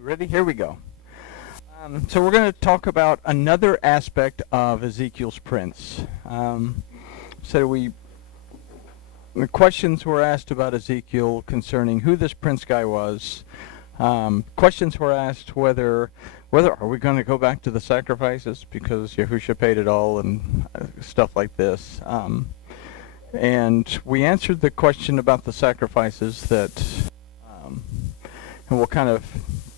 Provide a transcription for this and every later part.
Ready? Here we go. So we're going to talk about another aspect of Ezekiel's prince. The questions were asked about Ezekiel concerning who this prince guy was. Questions were asked whether are we going to go back to the sacrifices because Yahusha paid it all and stuff like this. And we answered the question about the sacrifices that, and we'll kind of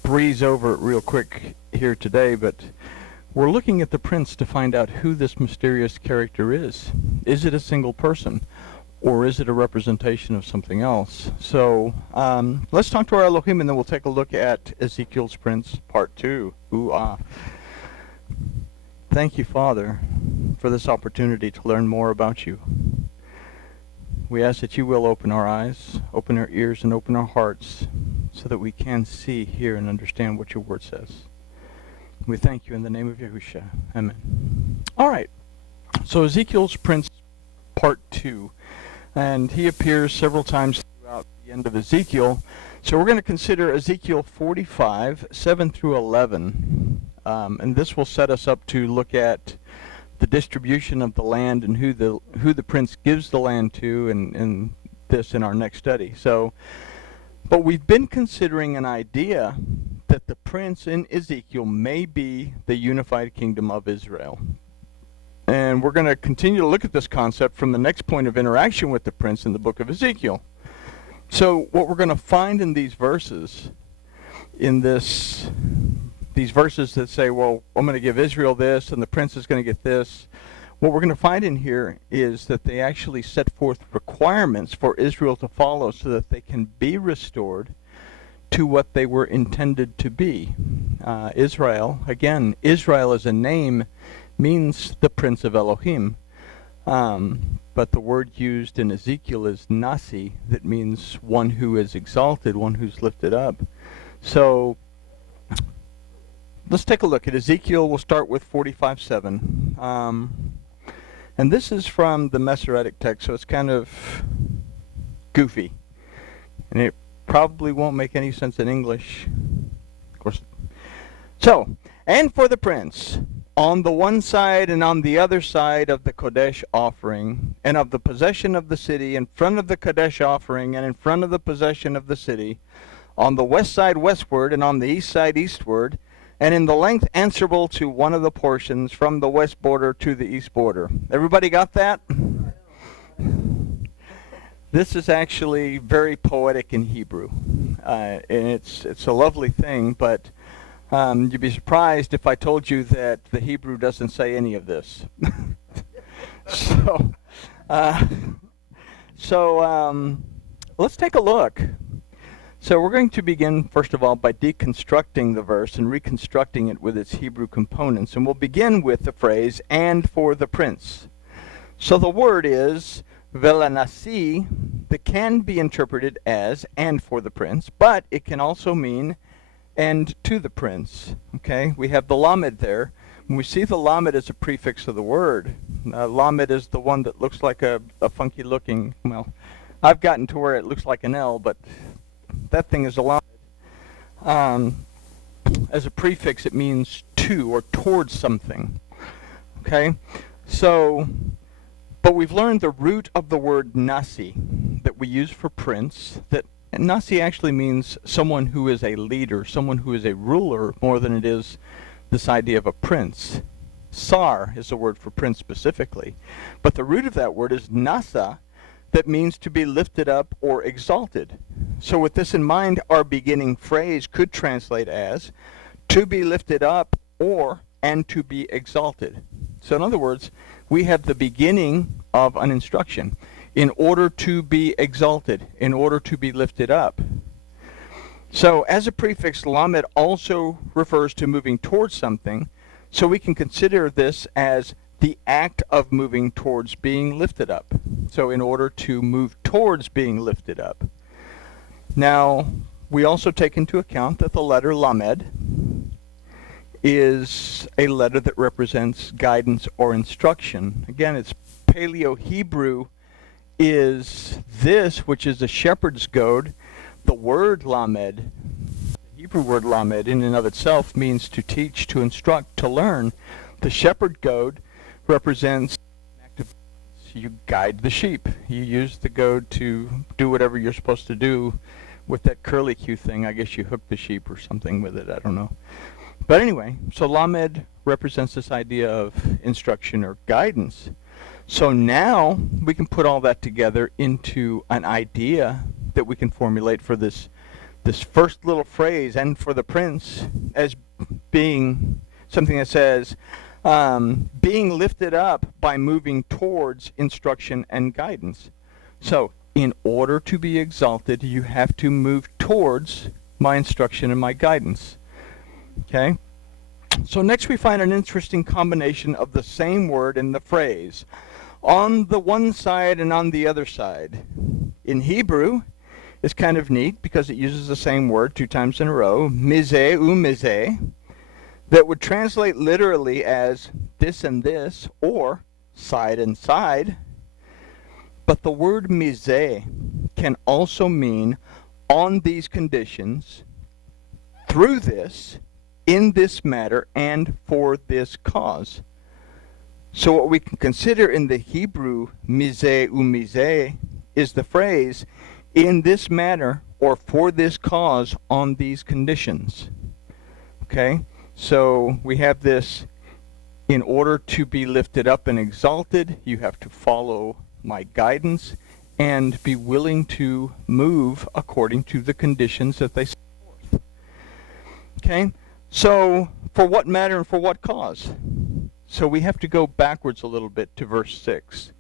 breeze over it real quick here today, but we're looking at the prince to find out who this mysterious character is. Is it a single person, or is it a representation of something else? So let's talk to our Elohim, and then we'll take a look at Ezekiel's prince, part 2. Thank you, Father, for this opportunity to learn more about you. We ask that you will open our eyes, open our ears, and open our hearts so that we can see, hear, and understand what your word says. We thank you in the name of Yahusha. Amen. All right. So Ezekiel's prince, part 2. And he appears several times throughout the end of Ezekiel. So we're going to consider Ezekiel 45, 7 through 11. And this will set us up to look at the distribution of the land and who the prince gives the land to, and this in our next study. But we've been considering an idea that the prince in Ezekiel may be the unified kingdom of Israel. And we're going to continue to look at this concept from the next point of interaction with the prince in the book of Ezekiel. So what we're going to find in these verses, these verses that say, well, I'm going to give Israel this and the prince is going to get this, what we're going to find in here is that they actually set forth requirements for Israel to follow so that they can be restored to what they were intended to be. Israel, again, Israel as a name means the Prince of Elohim. But the word used in Ezekiel is Nasi, that means one who is exalted, one who's lifted up. So let's take a look at Ezekiel. We'll start with 45:7. And this is from the Messianic text, so it's kind of goofy. And it probably won't make any sense in English. Of course. So, and for the prince, on the one side and on the other side of the Kodesh offering, and of the possession of the city, in front of the Kodesh offering, and in front of the possession of the city, on the west side westward, and on the east side eastward, and in the length answerable to one of the portions from the west border to the east border. Everybody got that? This is actually very poetic in Hebrew, and it's a lovely thing, but you'd be surprised if I told you that the Hebrew doesn't say any of this. Let's take a look. So we're going to begin, first of all, by deconstructing the verse and reconstructing it with its Hebrew components. And we'll begin with the phrase, and for the prince. So the word is velanasi, that can be interpreted as and for the prince, but it can also mean and to the prince. Okay, we have the lamed there. When we see the lamed as a prefix of the word, lamed is the one that looks like a funky looking, well, I've gotten to where it looks like an L, but that thing is a lamed. As a prefix, it means to or towards something. Okay, so, but we've learned the root of the word nasi that we use for prince, that nasi actually means someone who is a leader, someone who is a ruler, more than it is this idea of a prince. Sar is a word for prince specifically, but the root of that word is nasa, that means to be lifted up or exalted. So with this in mind, our beginning phrase could translate as to be lifted up or and to be exalted. So in other words, we have the beginning of an instruction. In order to be exalted, in order to be lifted up. So as a prefix, lamed also refers to moving towards something, so we can consider this as the act of moving towards being lifted up. So in order to move towards being lifted up. Now, we also take into account that the letter lamed is a letter that represents guidance or instruction. Again, it's Paleo-Hebrew is this, which is a shepherd's goad. The word lamed, the Hebrew word lamed in and of itself means to teach, to instruct, to learn. The shepherd goad represents an act of you guide the sheep. You use the goad to do whatever you're supposed to do with that curlicue thing. I guess you hook the sheep or something with it. I don't know. But anyway, so lamed represents this idea of instruction or guidance. So now we can put all that together into an idea that we can formulate for this first little phrase, and for the prince, as being something that says, being lifted up by moving towards instruction and guidance. So in order to be exalted, you have to move towards my instruction and my guidance. Okay? So next we find an interesting combination of the same word in the phrase, on the one side and on the other side. In Hebrew, it's kind of neat because it uses the same word 2 times in a row, mizeh u mizeh, that would translate literally as this and this, or side and side. But the word mizeh can also mean on these conditions, through this, in this matter, and for this cause. So what we can consider in the Hebrew mizeh u mizeh is the phrase, in this matter, or for this cause, on these conditions. Okay? So we have this, in order to be lifted up and exalted, you have to follow my guidance and be willing to move according to the conditions that they set forth. Okay? So, for what matter and for what cause? So we have to go backwards a little bit to verse 6.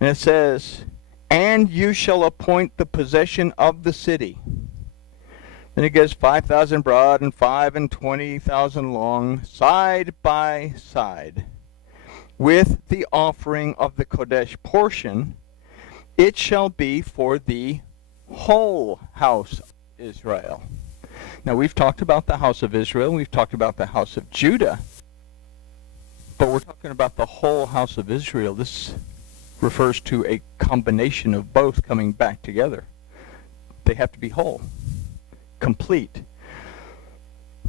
And it says, and you shall appoint the possession of the city. Then it goes 5,000 broad and 5 and 20,000 long, side by side, with the offering of the Kodesh portion. It shall be for the whole house of Israel. Now we've talked about the house of Israel, we've talked about the house of Judah, but we're talking about the whole house of Israel. This refers to a combination of both coming back together. They have to be whole, complete.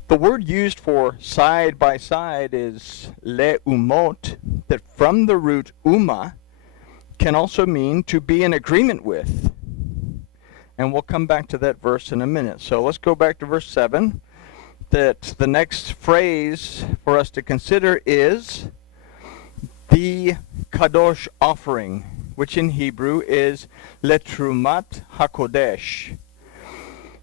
The word used for side by side is le'umot, that from the root uma can also mean to be in agreement with. And we'll come back to that verse in a minute. So let's go back to verse 7. That the next phrase for us to consider is the kadosh offering, which in Hebrew is letrumat hakodesh.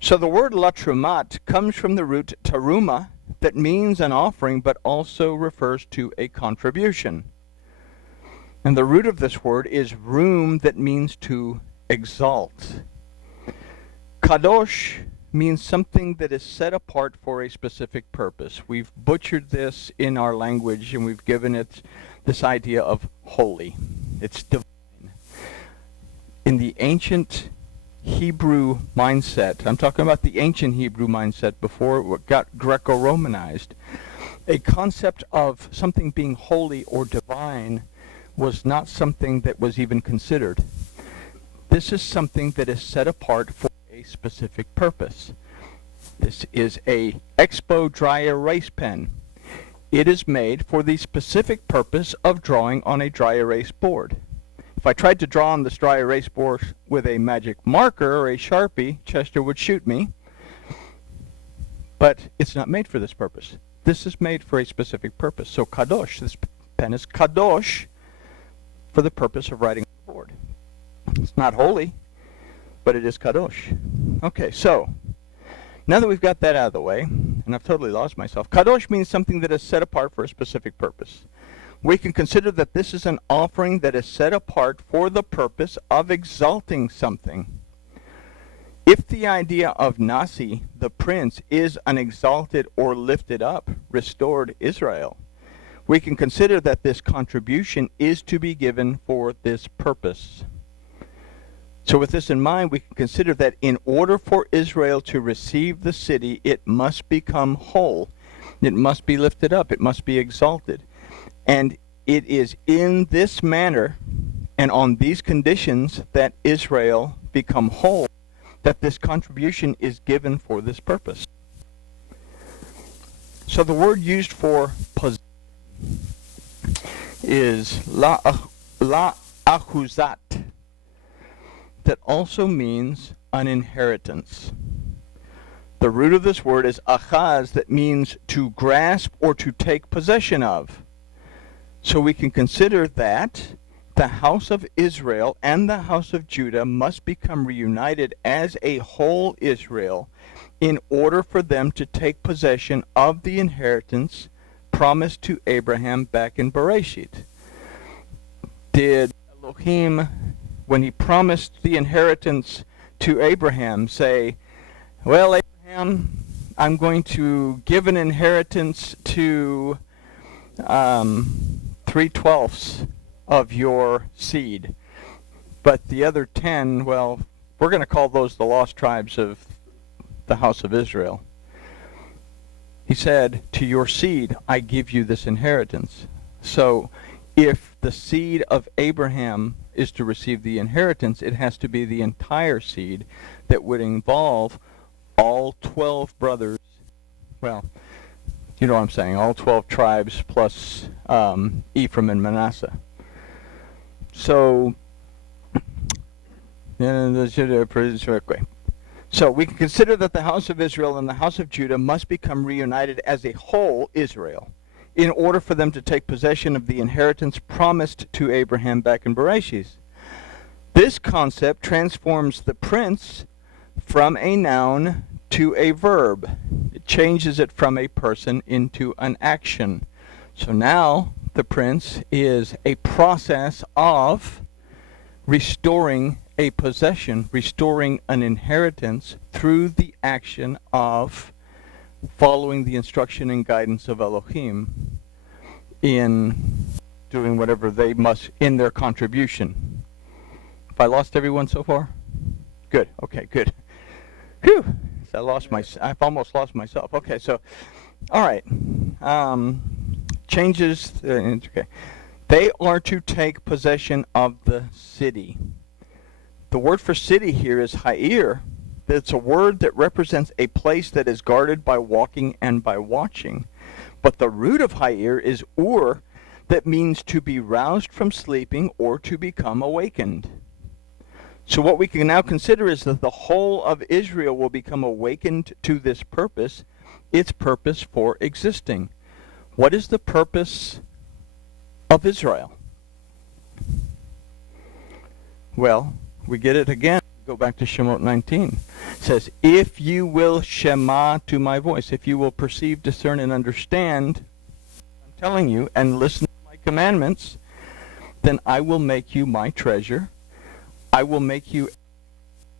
So the word latrumat comes from the root taruma, that means an offering, but also refers to a contribution. And the root of this word is rum, that means to exalt. Kadosh means something that is set apart for a specific purpose. We've butchered this in our language, and we've given it this idea of holy. It's divine. In the ancient Hebrew mindset, I'm talking about the ancient Hebrew mindset before it got Greco-Romanized, a concept of something being holy or divine was not something that was even considered. This is something that is set apart for a specific purpose. This is a Expo dry erase pen. It is made for the specific purpose of drawing on a dry erase board. If I tried to draw on this dry erase board with a magic marker or a Sharpie, Chester would shoot me. But it's not made for this purpose. This is made for a specific purpose. So kadosh, this pen is kadosh for the purpose of writing on the board. It's not holy, but it is kadosh. Okay, so now that we've got that out of the way, and I've totally lost myself, kadosh means something that is set apart for a specific purpose. We can consider that this is an offering that is set apart for the purpose of exalting something. If the idea of Nasi, the prince, is an exalted or lifted up, restored Israel, we can consider that this contribution is to be given for this purpose. So with this in mind, we can consider that in order for Israel to receive the city, it must become whole. It must be lifted up. It must be exalted. And it is in this manner and on these conditions that Israel become whole, that this contribution is given for this purpose. So the word used for possession is la achuzat, that also means an inheritance. The root of this word is achaz, that means to grasp or to take possession of. So we can consider that the house of Israel and the house of Judah must become reunited as a whole Israel in order for them to take possession of the inheritance promised to Abraham back in Bereshit. Did Elohim, when he promised the inheritance to Abraham, say, well, Abraham, I'm going to give an inheritance to 3/12 of your seed, but the other 10, well, we're going to call those the lost tribes of the house of Israel. He said, to your seed I give you this inheritance. So if the seed of Abraham is to receive the inheritance, it has to be the entire seed that would involve all 12 brothers. Well, you know what I'm saying, all 12 tribes plus Ephraim and Manasseh. So, so we can consider that the house of Israel and the house of Judah must become reunited as a whole Israel in order for them to take possession of the inheritance promised to Abraham back in Bereshit. This concept transforms the prince from a noun to a verb. It changes it from a person into an action. So now the prince is a process of restoring a possession, restoring an inheritance through the action of following the instruction and guidance of Elohim in doing whatever they must in their contribution. Have I lost everyone so far? Good. Okay, good. Phew. I've almost lost myself. Okay, so, all right. Changes. Okay. They are to take possession of the city. The word for city here is ha'ir. It's a word that represents a place that is guarded by walking and by watching. But the root of ha'ir is ur, that means to be roused from sleeping or to become awakened. So what we can now consider is that the whole of Israel will become awakened to this purpose, its purpose for existing. What is the purpose of Israel? Well, we get it again. Go back to Shemot 19. It says, if you will shema to my voice, if you will perceive, discern, and understand what I'm telling you, and listen to my commandments, then I will make you my treasure. I will make you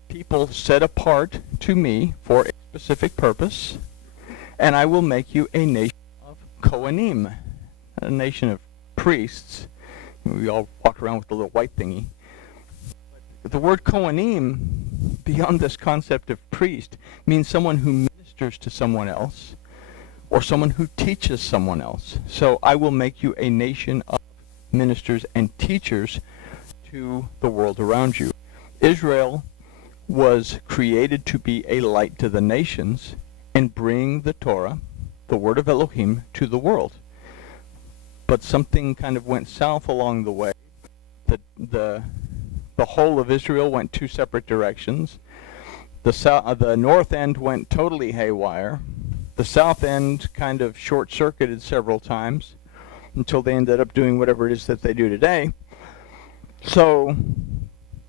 people set apart to me for a specific purpose, and I will make you a nation of Kohanim, a nation of priests. We all walk around with the little white thingy. But the word Kohanim, beyond this concept of priest, means someone who ministers to someone else, or someone who teaches someone else. So I will make you a nation of ministers and teachers to the world around you. Israel was created to be a light to the nations and bring the Torah, the word of Elohim, to the world. But something kind of went south along the way. The whole of Israel went two separate directions. The north end went totally haywire. The south end kind of short-circuited several times until they ended up doing whatever it is that they do today. So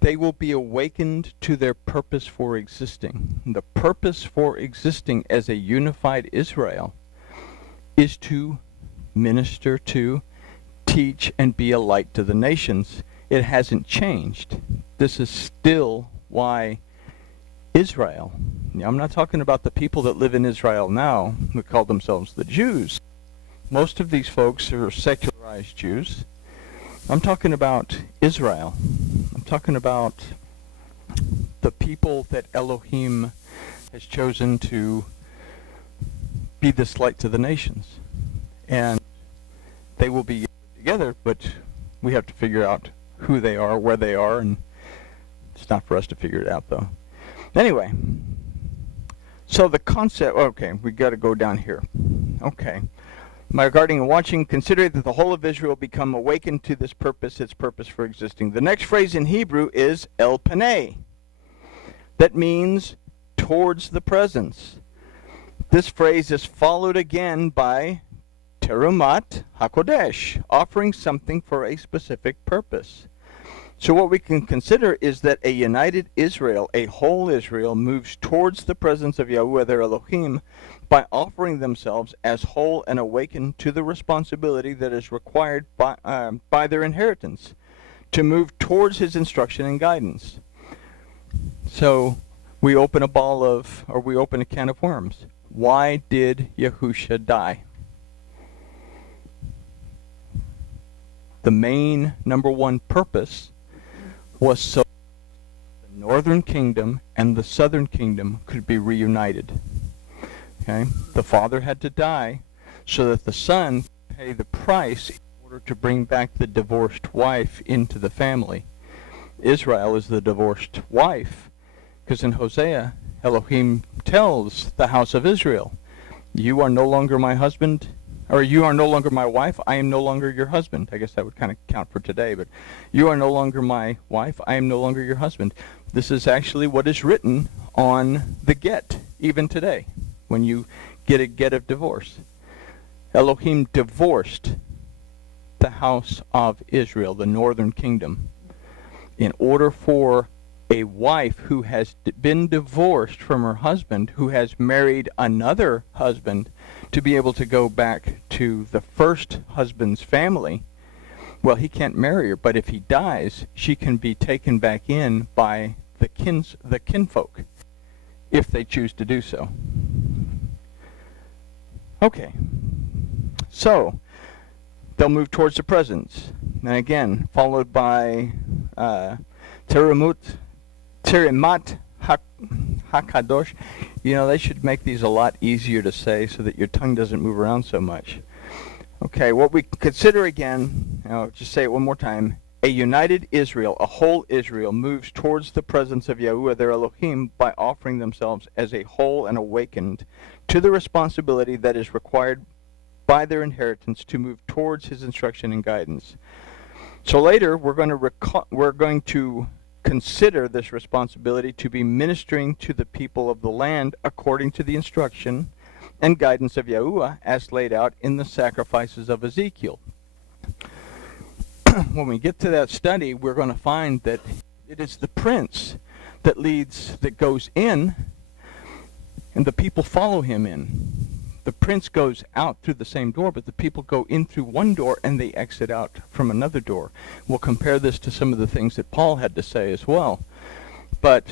they will be awakened to their purpose for existing. The purpose for existing as a unified Israel is to minister to, teach, and be a light to the nations. It hasn't changed. This is still why Israel. I'm not talking about the people that live in Israel now who call themselves the Jews. Most of these folks are secularized Jews. I'm talking about Israel. I'm talking about the people that Elohim has chosen to be this light to the nations. And they will be together, but we have to figure out who they are, where they are, and it's not for us to figure it out, though. Anyway, so the concept, okay, we got to go down here. Okay. Regarding and watching, consider that the whole of Israel become awakened to this purpose, its purpose for existing. The next phrase in Hebrew is El Panei. That means towards the presence. This phrase is followed again by Terumat HaKodesh, offering something for a specific purpose. So what we can consider is that a united Israel, a whole Israel, moves towards the presence of Yahuwah their Elohim by offering themselves as whole and awakened to the responsibility that is required by their inheritance, to move towards his instruction and guidance. So we open we open a can of worms. Why did Yahusha die? The main number one purpose was so the northern kingdom and the southern kingdom could be reunited. Okay? The father had to die so that the son could pay the price in order to bring back the divorced wife into the family. Israel is the divorced wife, because in Hosea, Elohim tells the house of Israel, you are no longer my husband, or you are no longer my wife, I am no longer your husband. I guess that would kind of count for today, but you are no longer my wife, I am no longer your husband. This is actually what is written on the get, even today, when you get a get of divorce. Elohim divorced the house of Israel, the northern kingdom, in order for a wife who has been divorced from her husband, who has married another husband, to be able to go back to the first husband's family. Well, he can't marry her, but if he dies, she can be taken back in by the kinfolk, if they choose to do so. Okay, so they'll move towards the presence, and again, followed by Teremat HaKadosh. You know, they should make these a lot easier to say so that your tongue doesn't move around so much. Okay, what we consider again, I'll just say it one more time. A united Israel, a whole Israel, moves towards the presence of Yahuwah their Elohim by offering themselves as a whole and awakened to the responsibility that is required by their inheritance to move towards his instruction and guidance. So later, we're going to consider this responsibility to be ministering to the people of the land according to the instruction and guidance of Yahuwah as laid out in the sacrifices of Ezekiel. When we get to that study, we're going to find that it is the prince that goes in, and the people follow him in. The prince goes out through the same door, but the people go in through one door and they exit out from another door. We'll compare this to some of the things that Paul had to say as well. But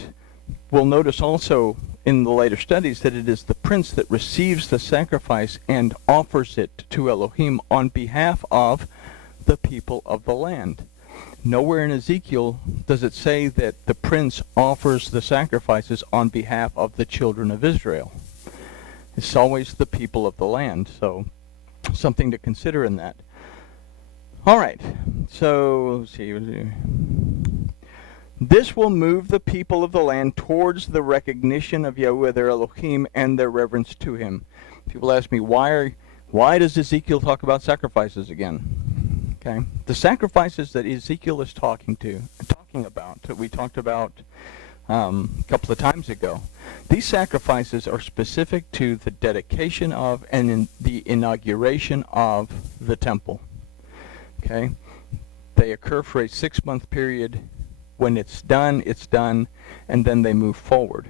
we'll notice also in the later studies that it is the prince that receives the sacrifice and offers it to Elohim on behalf of the people of the land. Nowhere in Ezekiel does it say that the prince offers the sacrifices on behalf of the children of Israel. It's always the people of the land, so something to consider in that. All right, so let's see. This will move the people of the land towards the recognition of Yahuwah their Elohim and their reverence to him. People ask me, why does Ezekiel talk about sacrifices again? Okay, the sacrifices that Ezekiel is talking about, that we talked about a couple of times ago. These sacrifices are specific to the dedication of and in the inauguration of the temple. Okay, they occur for a 6-month period. When it's done, and then they move forward.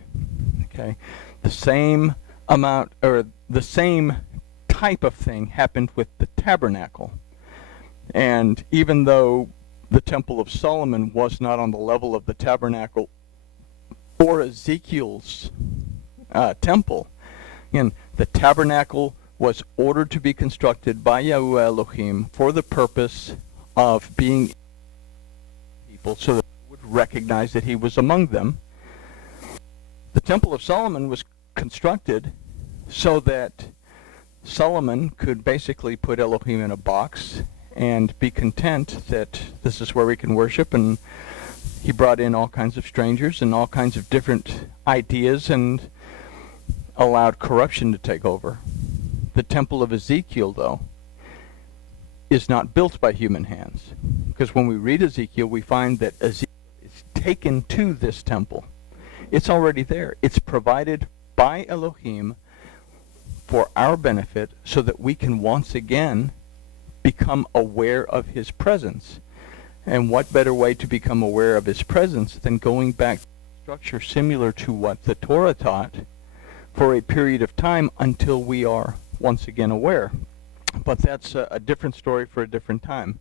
Okay, the same amount or the same type of thing happened with the tabernacle. And even though the Temple of Solomon was not on the level of the tabernacle or Ezekiel's temple, again, the tabernacle was ordered to be constructed by Yahuwah Elohim for the purpose of being people, so that they would recognize that he was among them. The Temple of Solomon was constructed so that Solomon could basically put Elohim in a box and be content that this is where we can worship, and he brought in all kinds of strangers and all kinds of different ideas and allowed corruption to take over. The temple of Ezekiel, though, is not built by human hands. Because when we read Ezekiel, we find that Ezekiel is taken to this temple. It's already there. It's provided by Elohim for our benefit so that we can once again become aware of his presence. And what better way to become aware of his presence than going back to a structure similar to what the Torah taught for a period of time until we are once again aware. But that's a different story for a different time.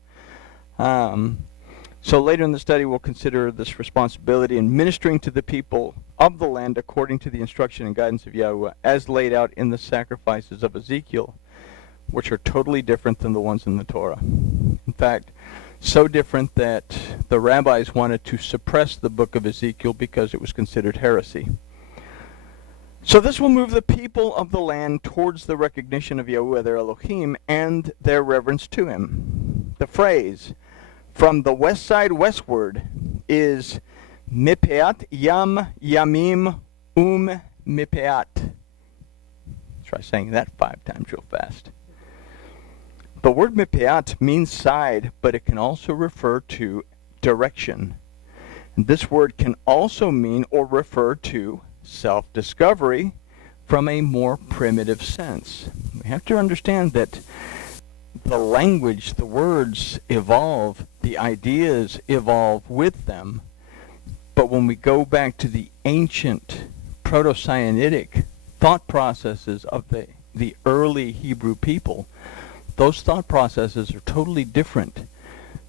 So later in the study we'll consider this responsibility in ministering to the people of the land according to the instruction and guidance of Yahweh as laid out in the sacrifices of Ezekiel, which are totally different than the ones in the Torah. In fact, so different that the rabbis wanted to suppress the book of Ezekiel because it was considered heresy. So this will move the people of the land towards the recognition of Yahweh their Elohim and their reverence to him. The phrase, from the west side westward, is Mipeat Yam Yamim Mipeat. Try saying that 5 times real fast. The word Mipeat means side, but it can also refer to direction. And this word can also mean or refer to self-discovery from a more primitive sense. We have to understand that the language, the words evolve, the ideas evolve with them. But when we go back to the ancient proto-Sinaitic thought processes of the early Hebrew people, those thought processes are totally different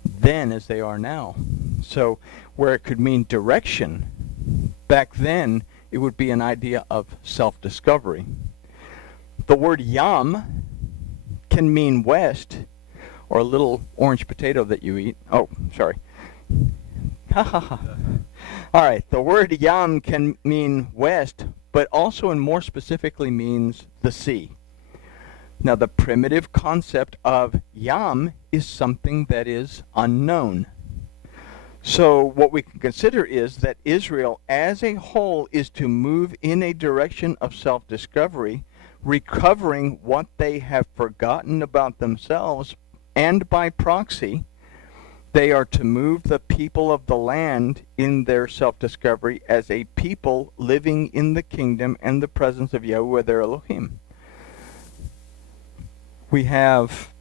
then as they are now. So where it could mean direction, back then it would be an idea of self-discovery. The word yam can mean west, or a little orange potato that you eat. Oh, sorry. Ha ha ha. All right, the word yam can mean west, but also and more specifically means the sea. Now, the primitive concept of yam is something that is unknown. So what we can consider is that Israel as a whole is to move in a direction of self-discovery, recovering what they have forgotten about themselves, and by proxy, they are to move the people of the land in their self-discovery as a people living in the kingdom and the presence of Yahweh their Elohim. We have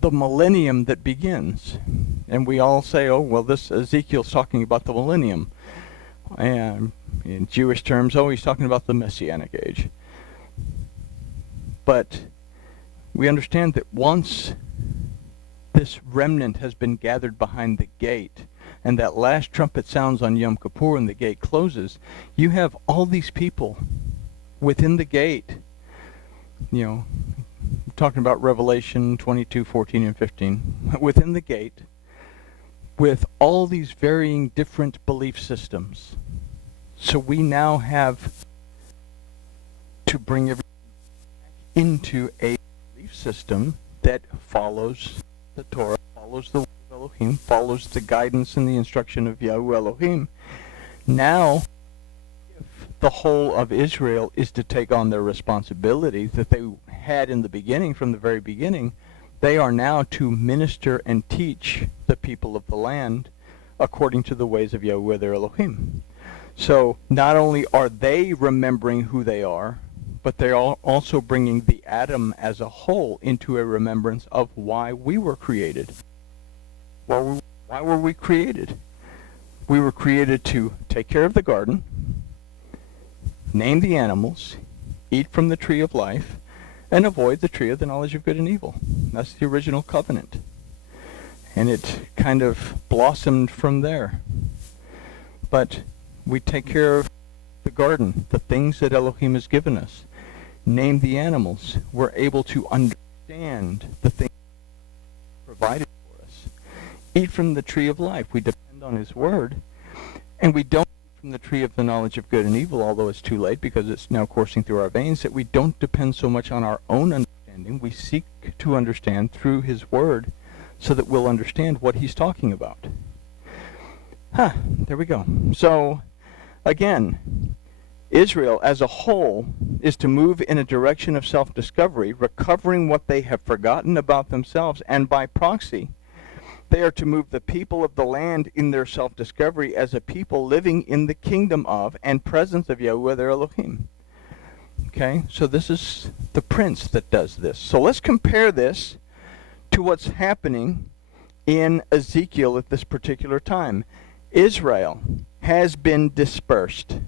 the millennium that begins, and we all say, oh, well, this Ezekiel's talking about the millennium. And in Jewish terms, oh, he's talking about the Messianic age. But we understand that once this remnant has been gathered behind the gate, and that last trumpet sounds on Yom Kippur and the gate closes, you have all these people within the gate. You know, I'm talking about Revelation 22, 14, and 15. Within the gate, with all these varying different belief systems. So we now have to bring everything into a belief system that follows the Torah, follows the word of Elohim, follows the guidance and the instruction of Yahweh Elohim. Now, if the whole of Israel is to take on their responsibility that they had in the beginning, from the very beginning, they are now to minister and teach the people of the land according to the ways of Yahweh their Elohim. So not only are they remembering who they are, but they're also bringing the atom as a whole into a remembrance of why we were created. Why were we created? We were created to take care of the garden, name the animals, eat from the tree of life, and avoid the tree of the knowledge of good and evil. That's the original covenant. And it kind of blossomed from there. But we take care of the garden, the things that Elohim has given us. Name the animals. We're able to understand the things provided for us. Eat from the tree of life. We depend on his word. And we don't eat from the tree of the knowledge of good and evil, although it's too late because it's now coursing through our veins, that we don't depend so much on our own understanding. We seek to understand through his word so that we'll understand what he's talking about. There we go. So, again, Israel as a whole is to move in a direction of self-discovery, recovering what they have forgotten about themselves, and by proxy, they are to move the people of the land in their self-discovery as a people living in the kingdom of and presence of Yahuwah their Elohim. Okay, so this is the prince that does this. So let's compare this to what's happening in Ezekiel at this particular time. Israel has been dispersed.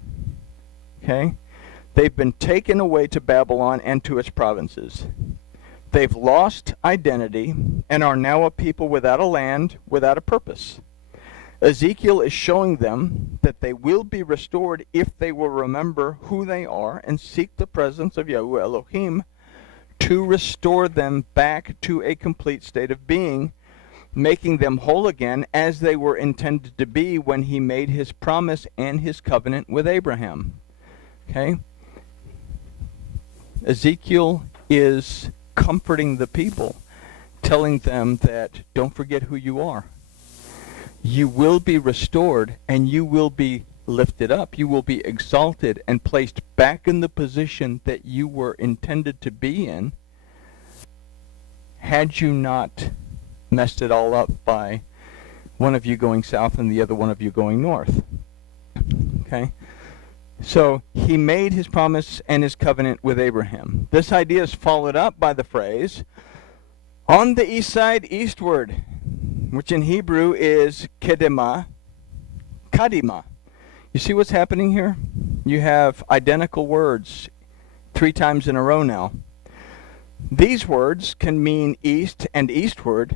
Okay? They've been taken away to Babylon and to its provinces. They've lost identity and are now a people without a land, without a purpose. Ezekiel is showing them that they will be restored if they will remember who they are and seek the presence of Yahuwah Elohim to restore them back to a complete state of being, making them whole again as they were intended to be when he made his promise and his covenant with Abraham. Okay? Ezekiel is comforting the people, telling them that don't forget who you are. You will be restored and you will be lifted up. You will be exalted and placed back in the position that you were intended to be in, had you not messed it all up by one of you going south and the other one of you going north. Okay? So he made his promise and his covenant with Abraham. This idea is followed up by the phrase, on the east side eastward, which in Hebrew is kadima. You see what's happening here? You have identical words 3 times in a row now. These words can mean east and eastward,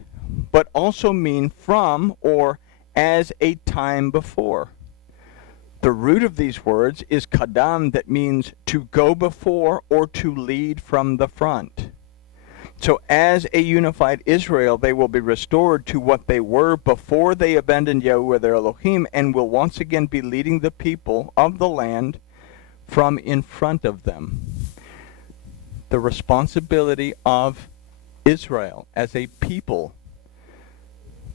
but also mean from or as a time before. The root of these words is kadam, that means to go before or to lead from the front. So as a unified Israel, they will be restored to what they were before they abandoned Yahuwah their Elohim, and will once again be leading the people of the land from in front of them. The responsibility of Israel as a people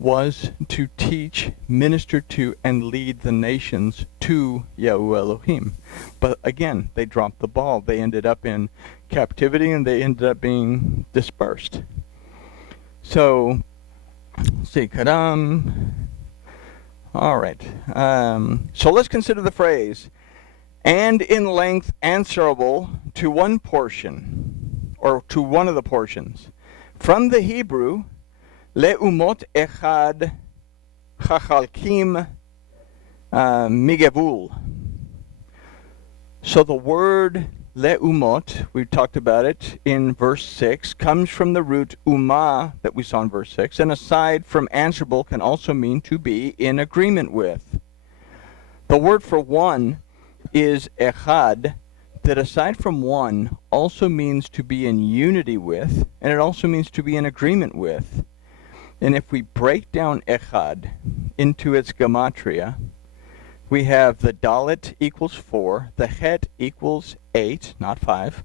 was to teach, minister to, and lead the nations to Yahuwah Elohim. But again, they dropped the ball. They ended up in captivity and they ended up being dispersed. So, let's see, Kadam. All right. So let's consider the phrase, and in length answerable to one portion, or to one of the portions. From the Hebrew, le'umot echad chachalkim migevul. So the word le'umot, we talked about it in verse 6, comes from the root umah that we saw in verse 6, and aside from answerable can also mean to be in agreement with. The word for one is echad, that aside from one also means to be in unity with, and it also means to be in agreement with. And if we break down echad into its gematria, we have the dalet equals 4, the het equals 8, not 5,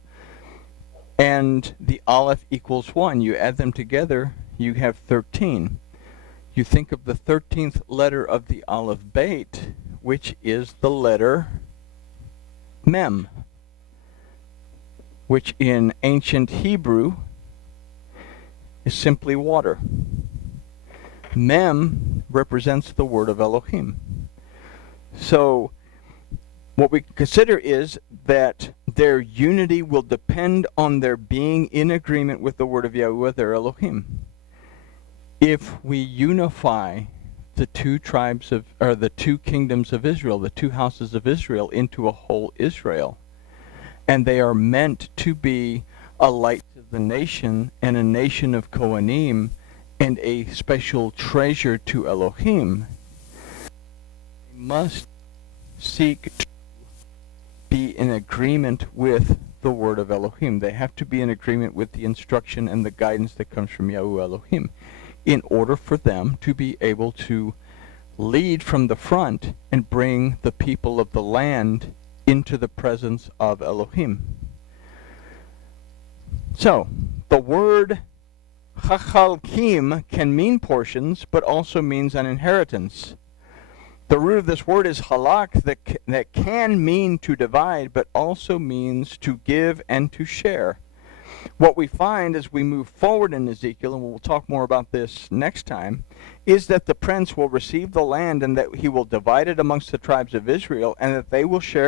and the aleph equals 1. You add them together, you have 13. You think of the 13th letter of the aleph beit, which is the letter mem, which in ancient Hebrew is simply water. Mem represents the word of Elohim. So what we consider is that their unity will depend on their being in agreement with the word of Yahuwah their Elohim. If we unify the 2 tribes of, or the 2 kingdoms of Israel, the 2 houses of Israel, into a whole Israel, and they are meant to be a light to the nation and a nation of Kohanim and a special treasure to Elohim, they must seek to be in agreement with the word of Elohim. They have to be in agreement with the instruction and the guidance that comes from Yahuwah Elohim in order for them to be able to lead from the front and bring the people of the land into the presence of Elohim. So, the word chachalkim can mean portions, but also means an inheritance. The root of this word is halak, that can mean to divide, but also means to give and to share. What we find as we move forward in Ezekiel, and we'll talk more about this next time, is that the prince will receive the land and that he will divide it amongst the tribes of Israel, and that they will share